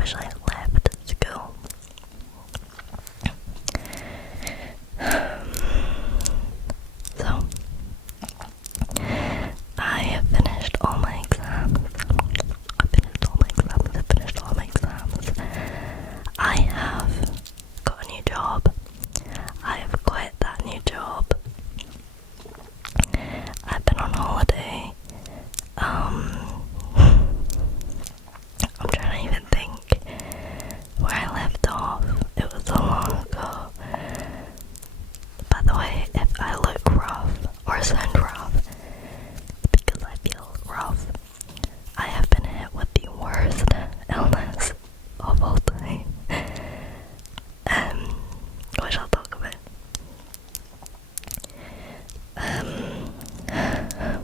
officially left school. So I have finished all my exams. I have got a new job. I have quit that new job. I've been on holiday. I'm trying to even think where I left off. It was so long ago. By the way, if I look rough or sound rough, because I feel rough, I have been hit with the worst illness of all time, which I'll talk about.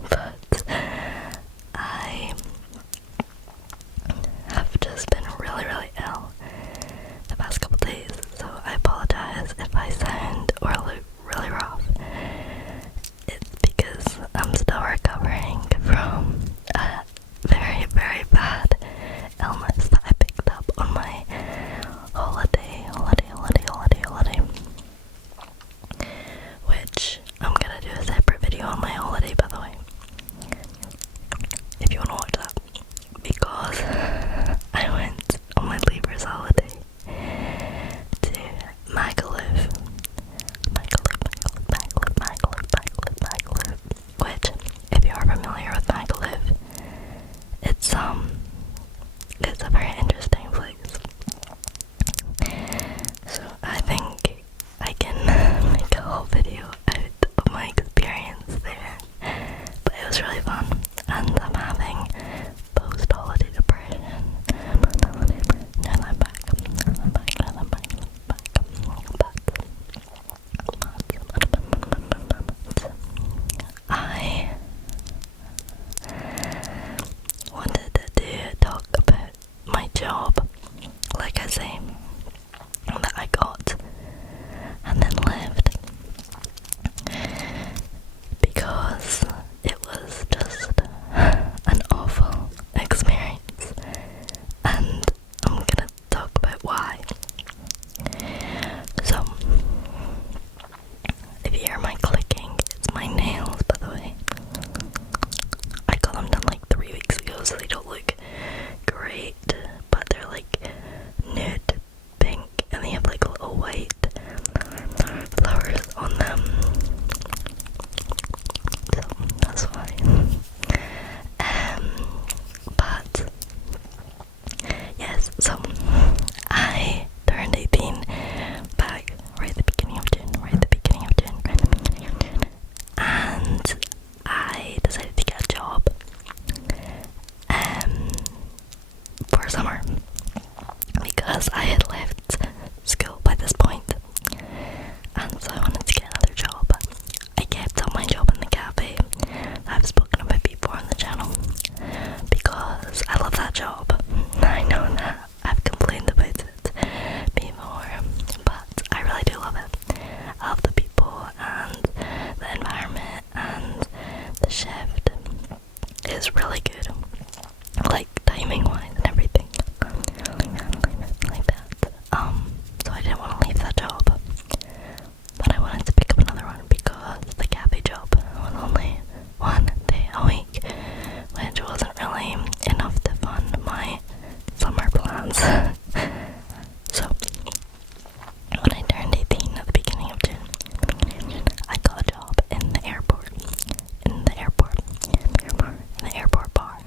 But I have just been really, really ill the past couple days, so I apologize if I sound or look really rough. It's because I'm still recovering from a very, very bad illness that I picked up on my holiday, which I'm gonna do a separate video on my holiday, by the way, if you want to watch that, because I went on my Libra's holiday to Magaluf, which, if you are familiar with Magaluf, it's a very interesting place. So I think I can make a whole video out of my experience there, but it was really fun, and I'm having post-holiday depression. I wanted to talk about my job, like I say, that I got and then left, because it was just an awful experience, and I'm gonna talk about why. So, if you hear my clicking, it's my nails, by the way. I got them done like 3 weeks ago, so they don't look great, but they're like nude pink, and they have like little white flowers on them, so that's fine. But yes, so I turned 18 back right at the beginning of June, and I decided to get a job for summer, because I had left school by this point, and so I wanted to get another job. I kept up my job in the cafe that I've spoken about before on the channel, because I love that job. I know that I've complained about it before, but I really do love it. I love the people and the environment, and the shift is really good, like timing wise and everything, like that. So I didn't want to leave that job, but I wanted to pick up another one, because the cafe job was only 1 day a week, which wasn't really enough to fund my summer plans. So when I turned 18 at the beginning of June, I got a job in the airport bar,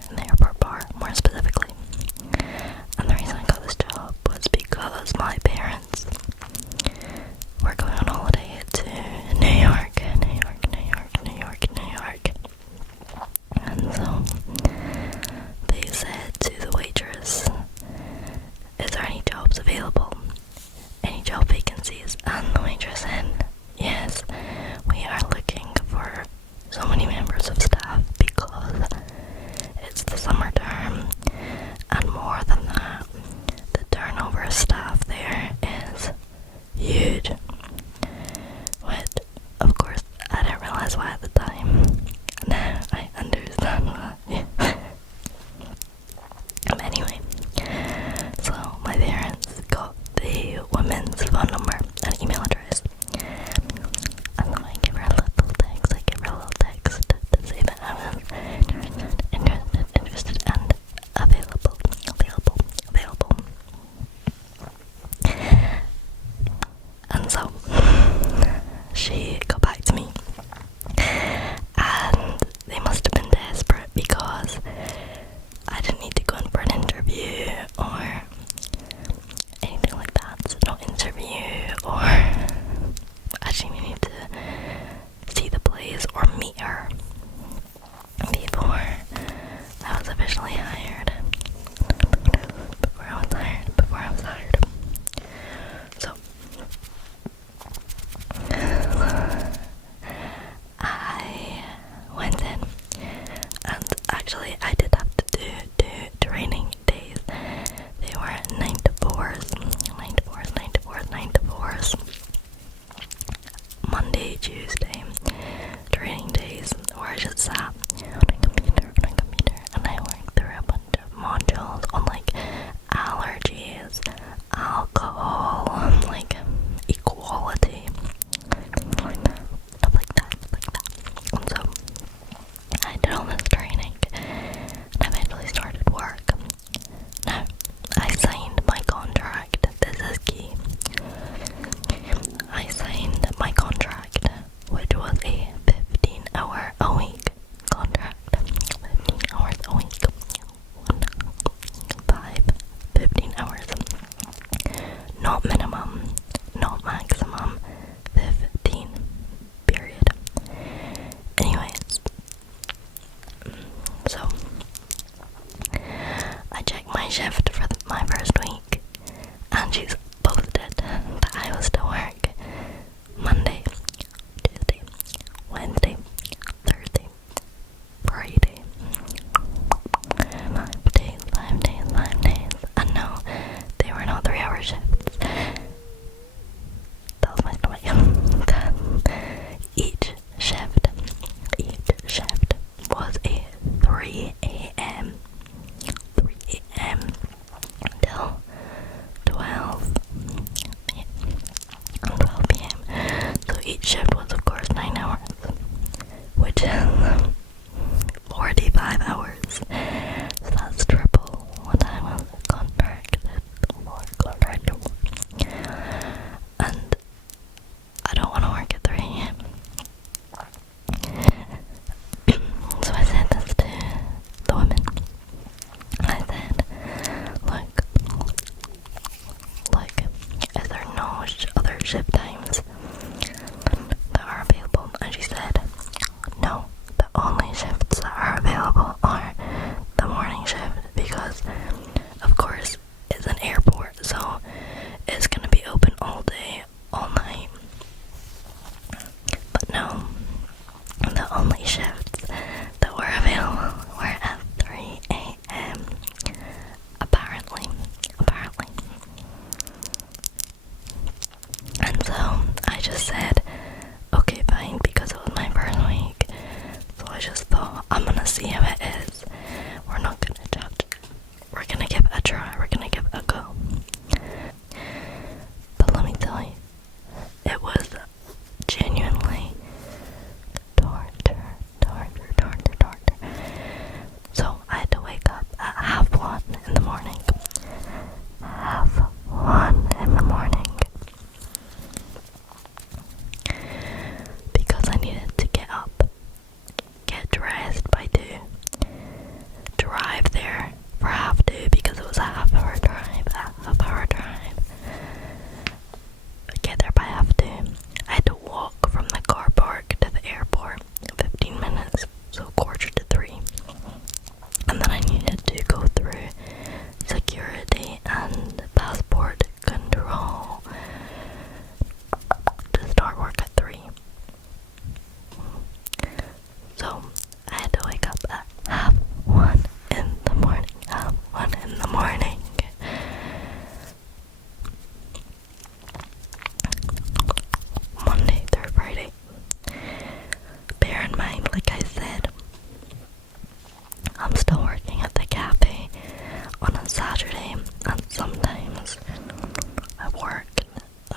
shift for my first week, and she's posted that I was to work Monday, Tuesday, Wednesday, Thursday, Friday. 5 days. And no, they were not 3-hour shifts. That was my stomach. Each shift was a 3 a.m. till 12 p.m. So each shift was of course 9 hours, which is 45 hours. So that's triple what I was contracted for. And I don't want to work at 3 a.m. So I said this to the women. I said, like, is there no other shift times that are available? And she said, no, the only shifts that are available are the morning shift, because of course it's an airport, so it's gonna be open all day, all night. But no, the only shifts that were available were at 3 a.m. Apparently. And so I just said, okay, fine, because it was my first week. So I just thought, I'm gonna see how it is. We're not gonna judge. We're gonna give it a try. We're gonna give it a go. But let me tell you, it was genuinely torture. So I had to wake up at 1:30 in the morning. 1:30 in the morning. Because I needed to get up, get dressed by 2, drive there for 2:30 because it was a half-hour drive. Get there by 2:30. I had to walk from the car park to the airport 15 minutes, so 2:45. And then I needed to go through security and passport control to start work at 3. So I had to wake up at 1:30 in the morning. 1:30 in the morning. Monday through Friday. Bear in mind, like I said, I'm still working at the cafe on a Saturday, and sometimes I worked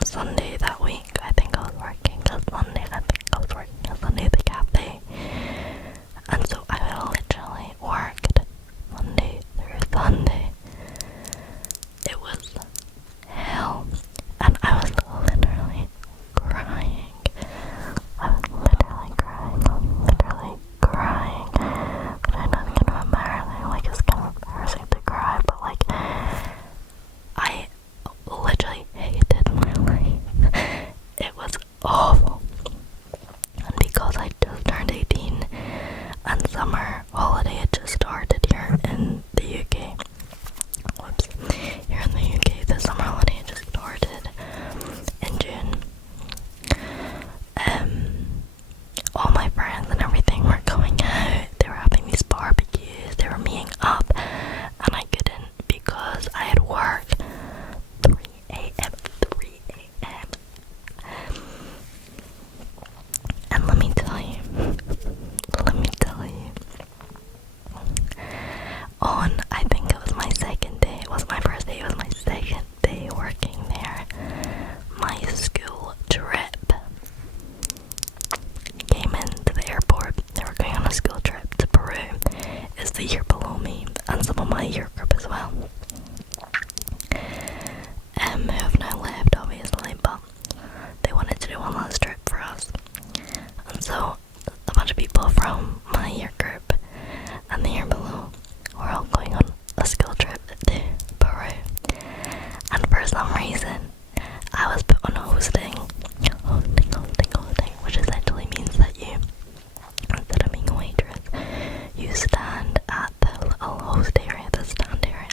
a Sunday that week. I think I was working a Sunday at the cafe. And so I literally worked Monday through Sunday. It was hell. And I was literally crying. But I'm not gonna embarrassing. Like, it's kind of embarrassing to cry, but like, I literally hated my life. It was awful. And because I just turned 18 and summer holiday had just started here in the UK. Here in the UK, the summer holiday had just started in June. All my friends and everything were going out. They were having these barbecues. They were meeting up, and I couldn't because I had work 3 a.m. And let me tell you, on, I think it was my second day, it wasn't my first day, it was my second day working there, my school trip came into the airport. They were going on a school trip to Peru. It's the year below me, and some of my year group as well, who have now left obviously, but they wanted to do one last trip for us. And so a bunch of people from my year group and the year below were all going on a school trip to Peru. And for some reason, I was put on hosting, which essentially means that you, instead of being a waitress, you stand at the little host area, the stand area,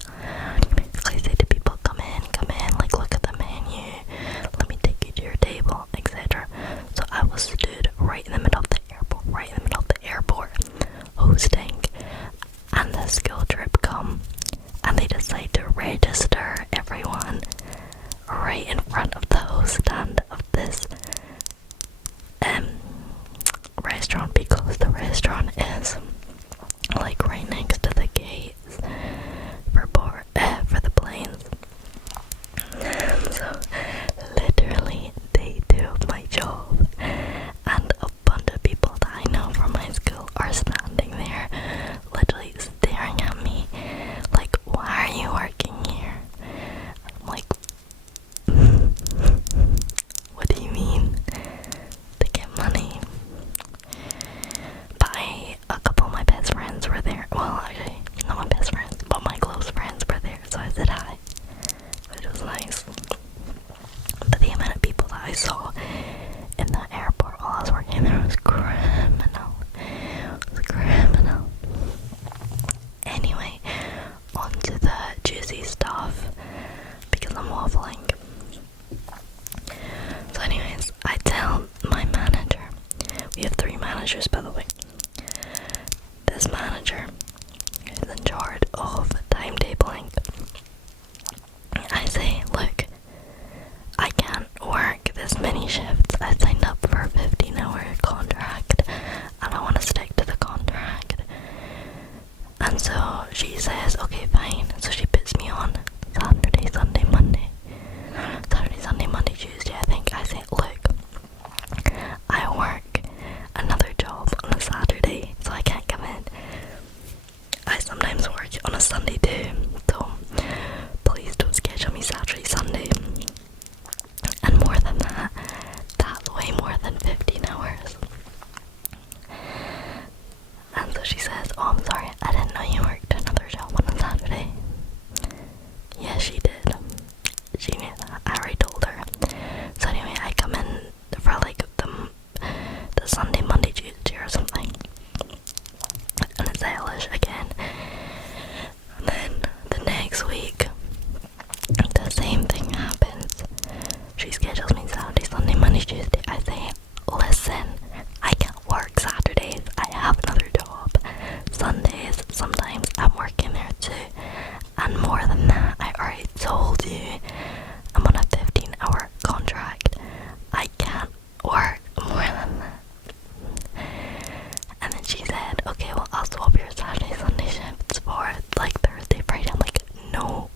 she says, okay, fine. So she puts me on Saturday, Sunday, Monday. Saturday, Sunday, Monday, Tuesday, I think. I say, look, I work another job on a Saturday, so I can't come in. I sometimes work on a Sunday too, so please don't schedule me Saturday, Sunday. And more than that, that's way more than 15 hours. And so she says, oh, I'm sorry, I didn't know you worked another job on a Saturday. Yeah, she did. She knew that. I already told her. So anyway, I come in for like the Sunday, Monday, Tuesday or something. And it's hellish again. And then the next week, the same thing happens. She schedules me Saturday, Sunday, Monday, Tuesday. I say, listen, I can't work Saturdays. I have another job. Sundays, sometimes I'm working there too. And more than that, I already told you, I'm on a 15-hour contract. I can't work more than that. And then she said, okay, well, I'll swap your Saturday, Sunday shifts for like Thursday, Friday. I'm like, no.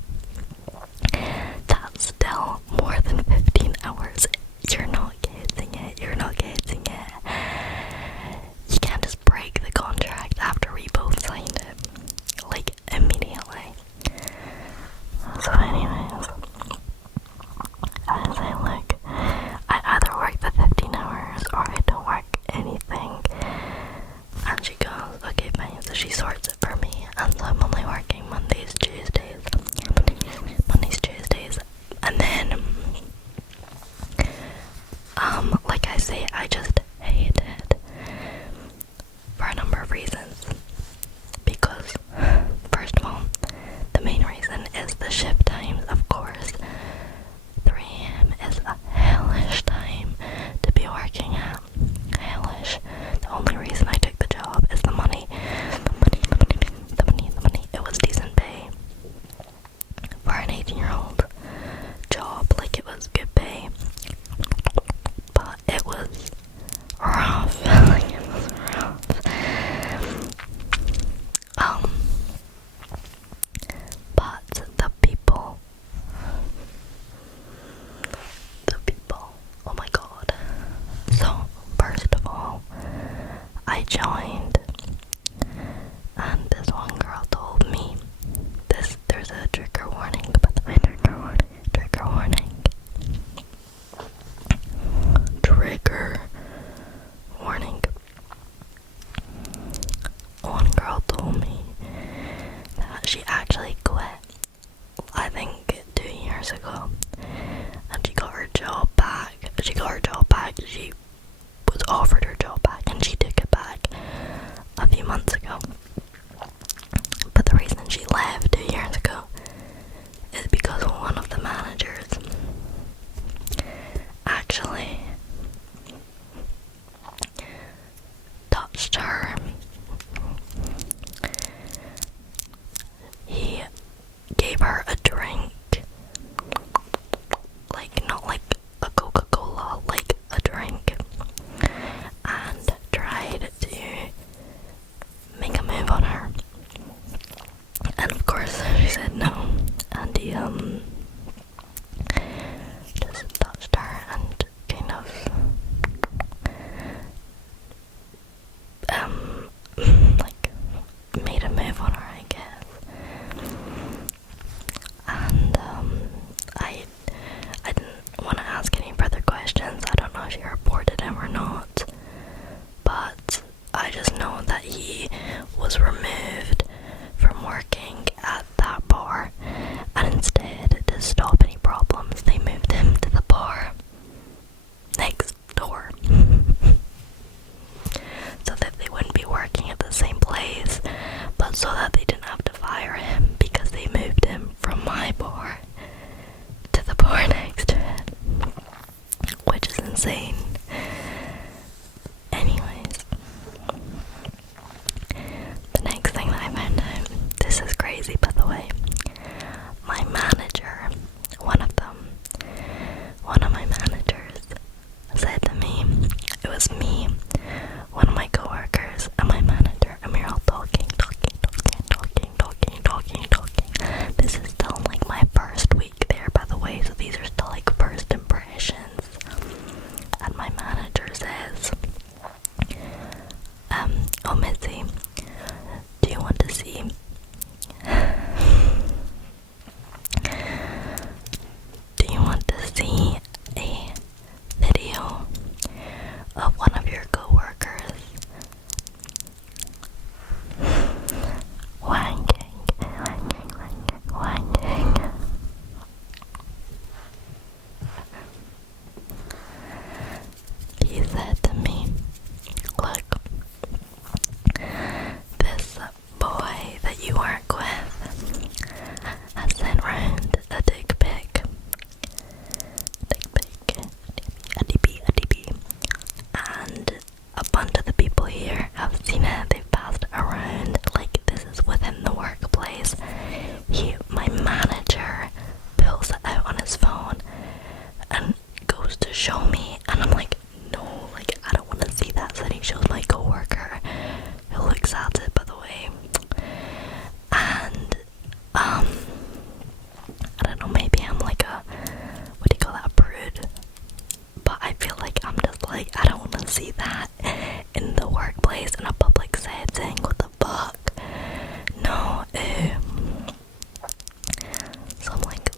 That's still more than 15 hours. You're not getting it. You're not getting it. You can't just break the contract after we both signed it. Like, immediately. So anyways, I say, look, I either work the 15 hours or I don't work anything. And she goes, okay, fine. So she sorts it for me. And so I'm only working Mondays, Tuesdays. Mondays, Tuesdays. And then, like I say, I just hate it. For a number of reasons. Because, first of all, the main reason is the shift times, of course. 3 a.m. is a hellish time to be working at. Hellish. The only reason I took the job is the money. The money. It was decent pay. For an 18-year-old job, like, it was good pay. But it was rough. Like, it was rough. But the people, oh my god. So, first of all, I joined, and this one girl told me, there's a trigger warning, by the way, trigger warning. One girl told me that she actually quit, I think 2 years ago, and she got her job back. She was offered her job back, and she took it back a few months ago. But the reason she left 2 years ago is because one of the managers actually touched her. He gave her a drink, like, not like a Coca-Cola, like a drink, and tried to make a move on her. And of course she said no, and he just touched her and kind of like made a move on her, I guess. And I didn't want to ask any further questions. I don't know if she reported him or not, but I just know that he was removed from working at that bar, and instead, to stop any problems, they moved him to the bar next door. So that they wouldn't be working at the same place, but so that they didn't have to fire him, because they moved him from my bar to the bar next to it, which is insane. Anyways, the next thing assaulted, by the way. And I don't know, maybe I'm like a, what do you call that, a prude? But I feel like I'm just like, I don't want to see that in the workplace, in a public setting. What the fuck? No, so I'm like,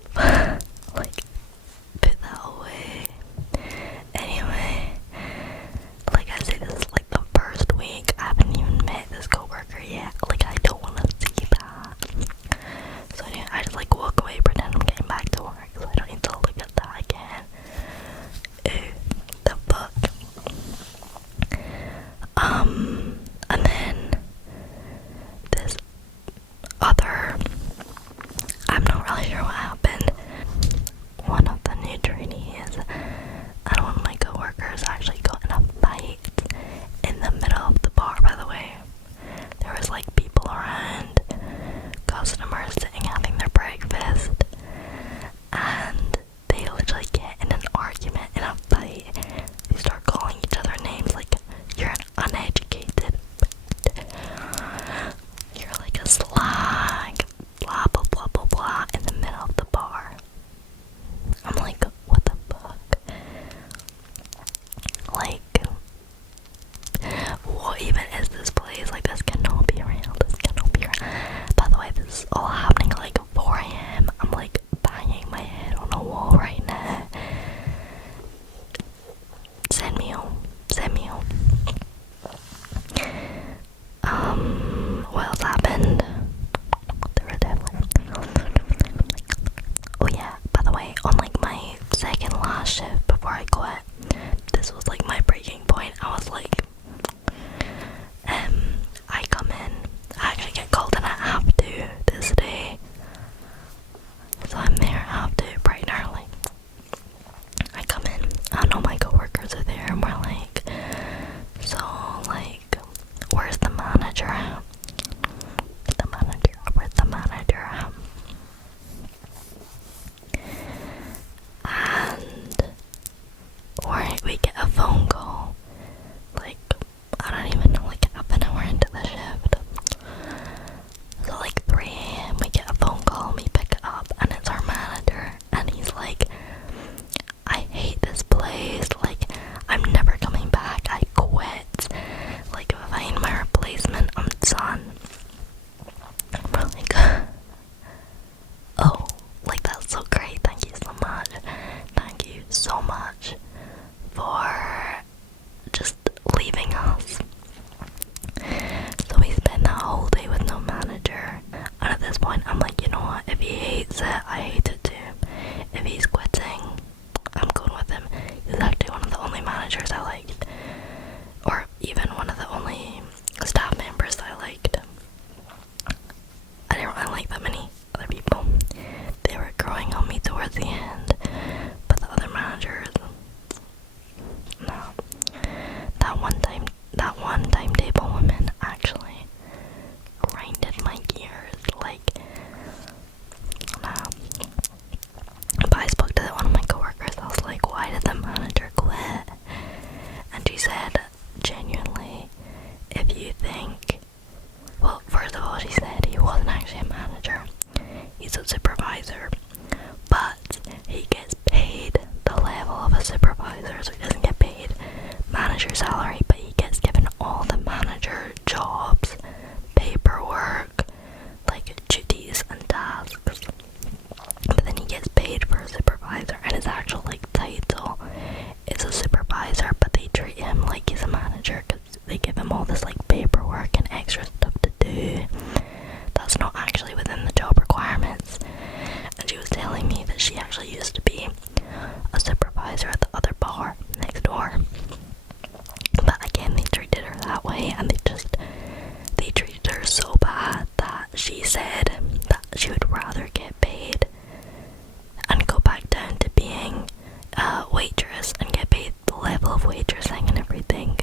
like, put that away. Anyway, like I say, this is like the first week. I haven't even met this coworker yet. Like, I don't want to see that. So anyway, I just like walk away, pretend I'm getting back to work, so I don't need to look at that again. The fuck. And then this other, I'm not really sure what happened. One of the new trainees and one of my coworkers actually got in a fight in the middle of the bar, by the way. There was like people around, customers sitting having their breakfast, and they literally get in an argument, in a fight. They start calling each other names like, you're an uneducated, you're like a slag, blah blah blah blah blah, in the middle of the bar. I'm like, what the fuck? Like, what even is this place? Like, this cannot be real. This cannot be real. By the way, this is all happening at like 4 AM. I'm like banging my head on a wall right now. Send me home. Send me home. What else happened? There were definitely. Oh yeah, by the way, on like my second last shift before I quit, this was like my breaking point. I was like, I come in, I actually get called in at half 2 this day, so I'm there at half 2 bright and early. I come in, and all my coworkers are there, and we're like, so like, where's the manager at? Where's the manager at? And we get a phone call, like, I don't even know, like half an hour into the shift. So like 3 AM we get a phone call, and we pick it up, and it's our manager, and he's like, I hate this place, like, I'm never coming back, I quit, like, if I find my replacement, I'm done. We're like, oh, like, that's so great, thank you so much, thank you so much for just leaving us. So we spent that whole day with no manager, and at this point I'm like, you know what, if he hates it, I hate it too. If he's quitting, I'm going with him. He's actually one of the only managers I liked, or even one of the only staff members I liked. I didn't really like that many other people. They were growing on me towards the end, but the other managers, no. That one timetable woman actually grinded my gears, like, no. But I spoke to one of my coworkers, I was like, why did the manager quit? And she said, genuinely, if you think, well, first of all, she said he wasn't actually a manager, he's a supervisor, but he gets paid the level of a supervisor, so he doesn't get paid manager salary, but he gets given all the manager jobs, paperwork, like duties and tasks, but then he gets paid for a supervisor, and his actual like title is a supervisor, but they treat him like he's a manager because they give him all this like paperwork and extra stuff to do that's not actually within the job requirements. And she was telling me that she actually used to be a supervisor at the other bar next door, but again they treated her that way, and they treated her so bad that she said that she would rather get paid and go back down to being a waitress and get paid the level of waitressing and everything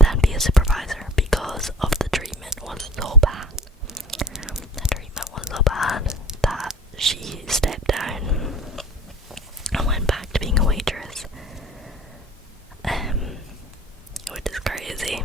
than be a supervisor, because of the treatment was so bad. The treatment was so bad that she stepped down and went back to being a waitress, which is crazy.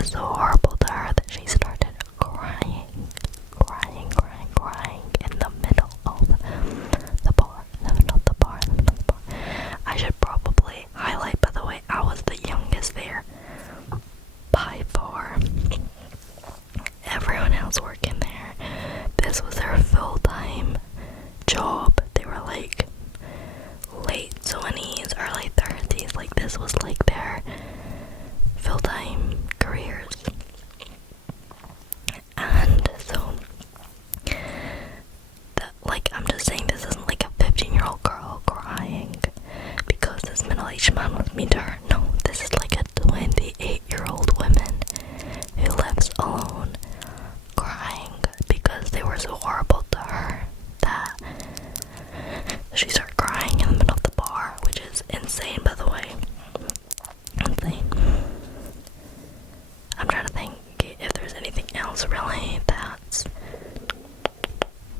was so horrible to her that she started crying in the middle of the bar. I should probably highlight, by the way, I was the youngest there by far. Everyone else working there, this was their full-time job. They were like late 20s, early 30s. Like, this was like their full-time careers. And so, I'm just saying, this isn't like a 15-year-old girl crying because this middle-aged man was mean to her. No, this is like a 28-year-old woman who lives alone crying because they were so horrible to her that she started crying in the middle of the bar, which is insane, by the way. Insane. I'm trying to think if there's anything else really that's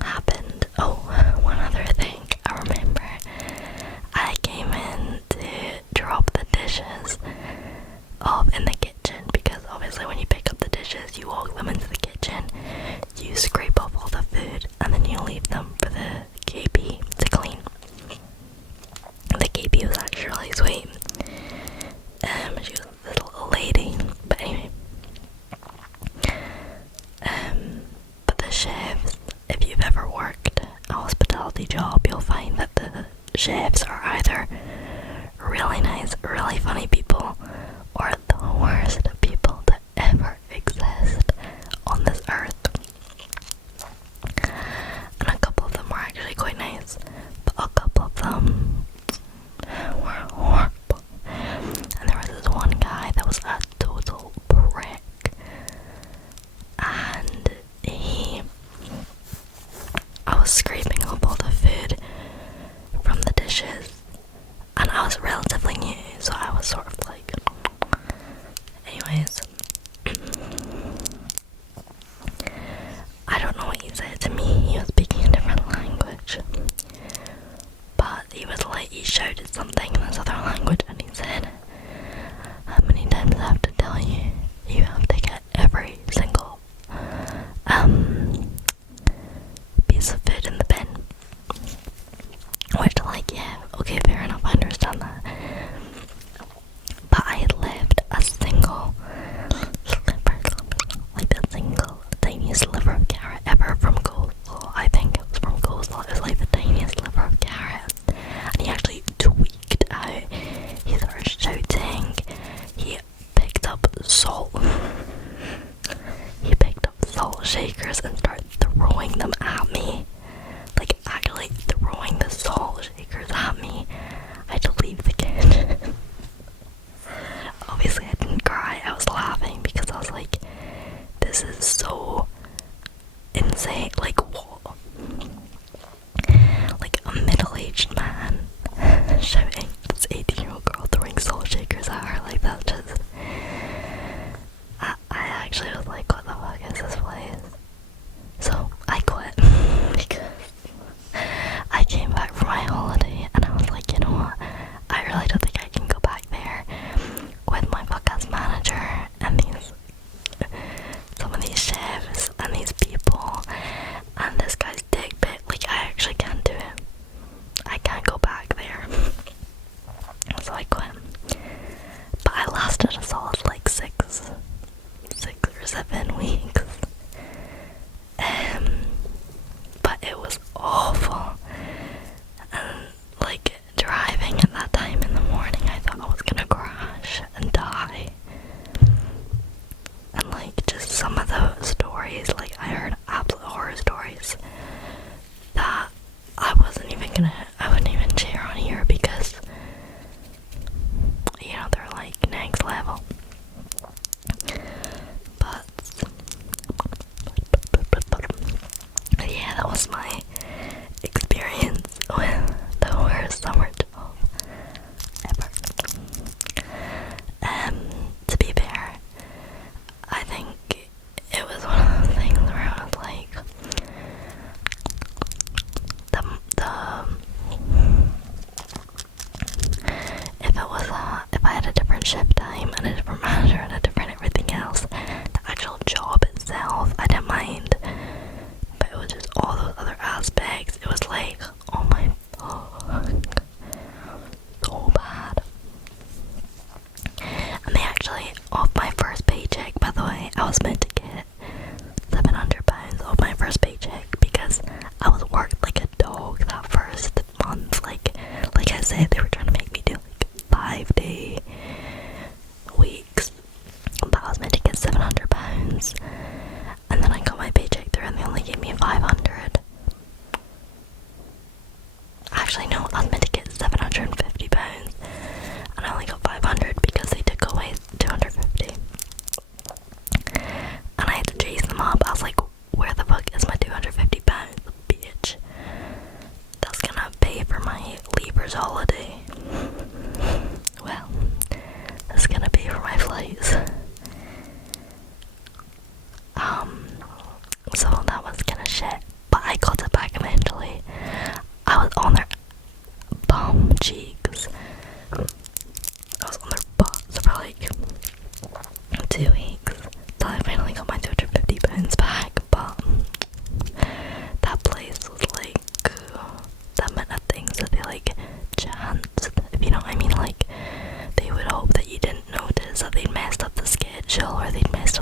happened. Oh, one other thing. I remember I came in to drop the dishes off in the kitchen, because obviously when you pick up the dishes, you walk them into the kitchen, you scrape off all the food, and then you leave them for the KP to clean. The KP was actually really sweet. She was a little lady, but anyway. But the chefs, if you've ever worked a hospitality job, you'll find that the chefs are either really nice, really funny people, or the worst people to ever exist on this earth. And a couple of them were actually quite nice, but a couple of them were horrible. And there was this one guy that was a total prick, and I was scraping up all the food from the dishes, and I was relatively new, so I was sort of like, anyways, I don't know what he said to me. He was speaking a different language, but he was like, he shouted something in this other language, and he said, how many times I have to tell you, you have to get every single piece of food in the bin. Which, like, yeah, okay, fair enough, I understand that. But I had left a single sliver, like the single tiniest sliver of carrot ever from coleslaw. I think it was from coleslaw. It was like the tiniest sliver of carrot. And he actually tweaked out. He started shouting. He picked up salt. He picked up salt shakers and started throwing them at me. Like, actually throwing the salt shakers at me. I had to leave the kitchen. Obviously I didn't cry, I was laughing because I was like, this is so insane. Like, what? Like a middle-aged man shouting at this 18-year-old girl throwing salt shakers at her. Like, that just, I actually was like, what the fuck is this place? So I quit because I came back from my holiday and I was like, you know what, I really don't think I can go back there with my podcast manager and some of these chefs and these people and this guy's dick bit. Like, I actually can't do it. I can't go back there. So I quit. But I lasted a solid like 6 or 7 weeks. But it was awful. And like, driving at that time in the morning, I thought I was gonna crash and die. And like, just some of those stories, like, I heard absolute horror stories that I wouldn't even share on here because, you know, they're like next level. But yeah, that was my experience with the worst summer job ever. To be fair, I think it was one of those things where I was like, bounce back, but that place was like that amount of things that they like chanced, if you know what I mean. Like they would hope that you didn't notice that they'd messed up the schedule or they'd messed